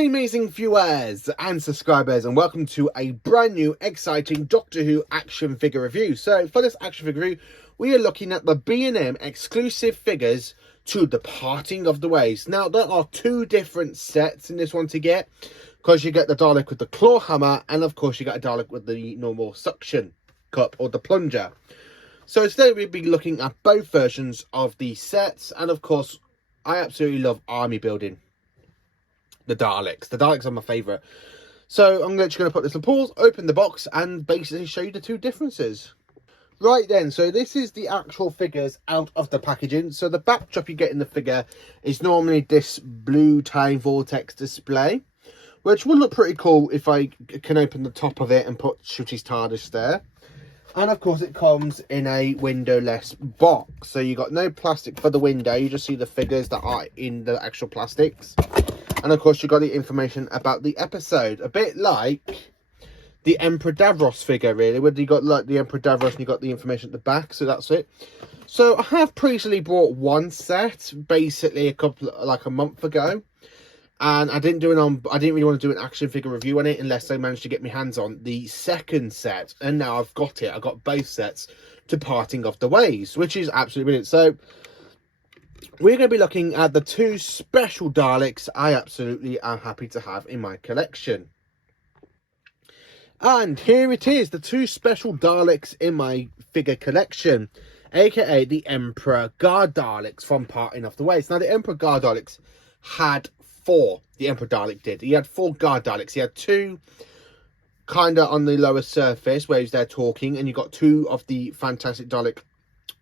Hello amazing viewers and subscribers, and welcome to a brand new exciting Doctor Who action figure review. So for this action figure review, we are looking at the B&M exclusive figures to The Parting of the Ways. Now there are two different sets in this one to get, because you get the Dalek with the claw hammer, and of course you get a Dalek with the normal suction cup or the plunger. So today we'll be looking at both versions of the sets, and of course I absolutely love army building the Daleks. The Daleks are my favourite. So I'm just going to put this on pause, open the box, and basically show you the two differences. Right then, so this is the actual figures out of the packaging. So the backdrop you get in the figure is normally this blue time vortex display, which will look pretty cool if I can open the top of it and put Shooty's TARDIS there. And of course it comes in a windowless box, so you got no plastic for the window, you just see the figures that are in the actual plastics. And of course you got the information about the episode, a bit like the Emperor Davros figure really, where you got like the Emperor Davros and you got the information at the back. So that's it. So I have previously bought one set basically a month ago, and I didn't really want to do an action figure review on it unless I managed to get my hands on the second set, and now I've got it. I got both sets to Parting of the Ways, which is absolutely brilliant. So we're going to be looking at the two special Daleks I absolutely am happy to have in my collection. And here it is, the two special Daleks in my figure collection, aka the Emperor Guard Daleks from Parting of the Ways. Now the Emperor Guard Daleks had four. The Emperor Dalek did. He had four Guard Daleks. He had two kind of on the lower surface where he's there talking, and you got two of the fantastic Dalek,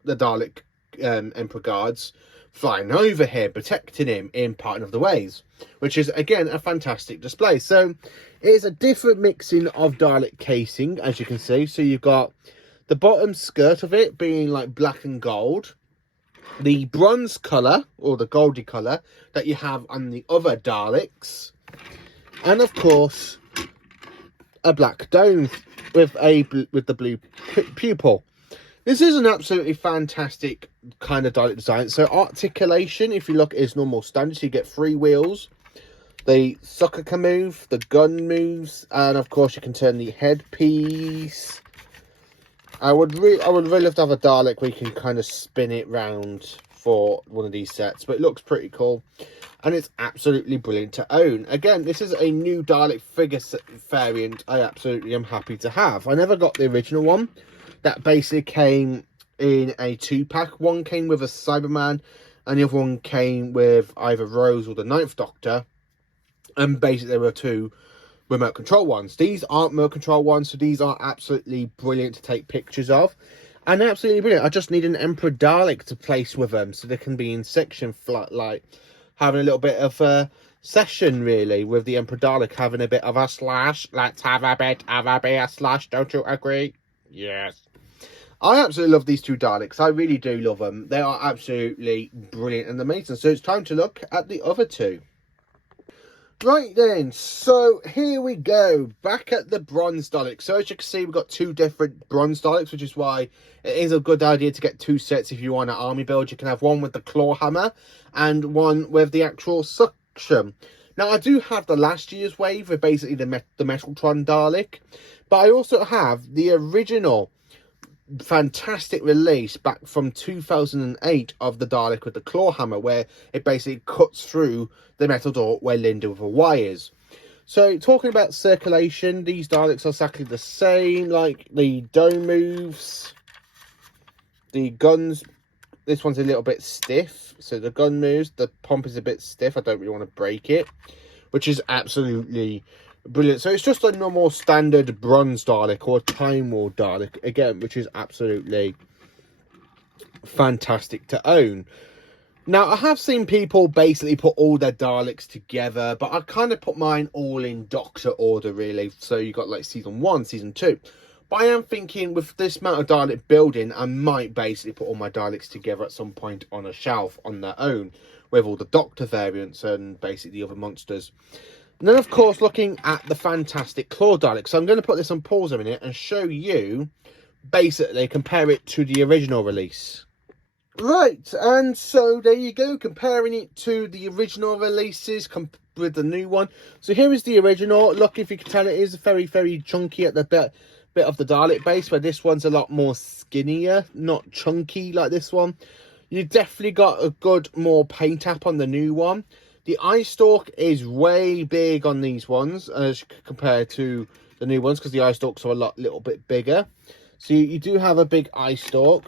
the Dalek Emperor Guards, flying over here, protecting him in Parting of the Ways, which is again a fantastic display. So it is a different mixing of Dalek casing, as you can see. So you've got the bottom skirt of it being like black and gold, the bronze colour or the goldy colour that you have on the other Daleks, and of course a black dome with the blue pupil. This is an absolutely fantastic kind of Dalek design. So articulation, if you look, is normal standard. So you get three wheels. The sucker can move, the gun moves, and of course you can turn the headpiece. I would really love to have a Dalek where you can kind of spin it round for one of these sets, but it looks pretty cool, and it's absolutely brilliant to own. Again, this is a new Dalek figure variant I absolutely am happy to have. I never got the original one. That basically came in a 2-pack. One came with a Cyberman, and the other one came with either Rose or the Ninth Doctor. And basically there were two remote control ones. These aren't remote control ones, so these are absolutely brilliant to take pictures of. And absolutely brilliant. I just need an Emperor Dalek to place with them, so they can be in section flat, like having a little bit of a session really with the Emperor Dalek, having a bit of a slash. Let's have a bit of a slash, don't you agree? Yes. I absolutely love these two Daleks. I really do love them. They are absolutely brilliant and amazing. So it's time to look at the other two. Right then, so here we go. Back at the bronze Dalek. So as you can see, we've got two different bronze Daleks, which is why it is a good idea to get two sets if you want an army build. You can have one with the claw hammer and one with the actual suction. Now, I do have the last year's wave with basically the Metaltron Dalek, but I also have the original fantastic release back from 2008 of the Dalek with the claw hammer, where it basically cuts through the metal door where Linda with the wires. So talking about circulation, these Daleks are exactly the same. Like the dome moves, the guns, this one's a little bit stiff, so the gun moves, the pump is a bit stiff. I don't really want to break it, which is absolutely brilliant. So it's just a normal standard bronze Dalek or Time War Dalek again, which is absolutely fantastic to own. Now I have seen people basically put all their Daleks together, but I kind of put mine all in Doctor order really. So you got like season 1, season 2. But I am thinking with this amount of Dalek building, I might basically put all my Daleks together at some point on a shelf on their own, with all the Doctor variants and basically the other monsters. And then, of course, looking at the fantastic Claw Dalek. So I'm going to put this on pause a minute and show you, basically, compare it to the original release. Right, and so there you go, comparing it to the original releases with the new one. So here is the original. Look, if you can tell, it is very, very chunky at the bit of the Dalek base, where this one's a lot more skinnier, not chunky like this one. You definitely got a good more paint app on the new one. The eye stalk is way big on these ones as compared to the new ones, because the eye stalks are a little bit bigger. So you do have a big eye stalk.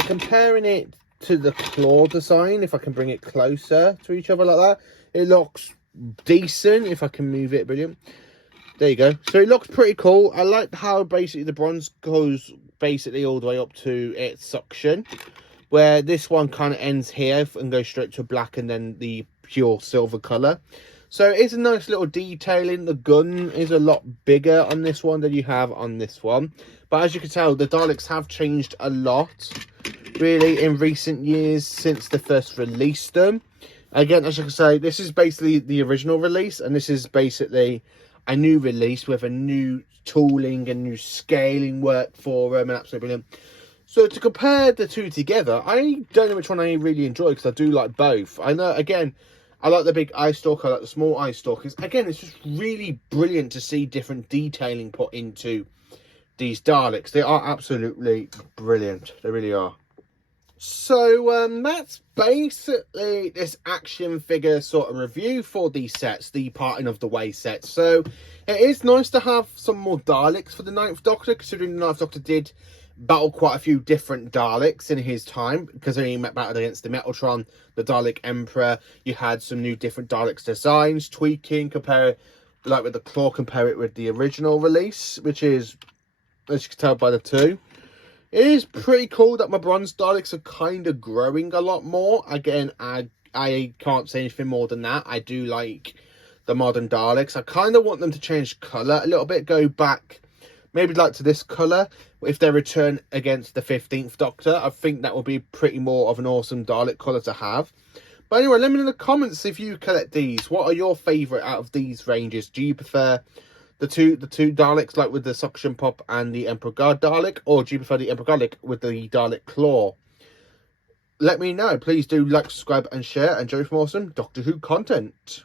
Comparing it to the claw design, if I can bring it closer to each other like that, it looks decent. If I can move it, brilliant. There you go. So it looks pretty cool. I like how basically the bronze goes basically all the way up to its suction, where this one kind of ends here and goes straight to black and then the pure silver colour. So it's a nice little detailing. The gun is a lot bigger on this one than you have on this one. But as you can tell, the Daleks have changed a lot, really, in recent years since they first released them. Again, as you can say, this is basically the original release, and this is basically a new release with a new tooling and new scaling work for them, and absolutely brilliant. So to compare the two together, I don't know which one I really enjoy, because I do like both. I know, again, I like the big eye stalk, I like the small eye stalkers. Again, it's just really brilliant to see different detailing put into these Daleks. They are absolutely brilliant. They really are. So that's basically this action figure sort of review for these sets, the Parting of the Way sets. So it is nice to have some more Daleks for the Ninth Doctor, considering the Ninth Doctor did battle quite a few different Daleks in his time, because he battled against the Metaltron, the Dalek Emperor. You had some new different Daleks designs, tweaking, compare like with the claw, compare it with the original release, which is, as you can tell by the two. It is pretty cool that my bronze Daleks are kind of growing a lot more. Again, I can't say anything more than that. I do like the modern Daleks. I kind of want them to change colour a little bit, go back maybe like to this colour if they return against the 15th Doctor. I think that would be pretty more of an awesome Dalek colour to have. But anyway, let me know in the comments if you collect these. What are your favourite out of these ranges? Do you prefer the two Daleks, like with the suction pop and the Emperor Guard Dalek, or do you prefer the Emperor Dalek with the Dalek claw? Let me know. Please do like, subscribe and share, and enjoy some awesome Doctor Who content.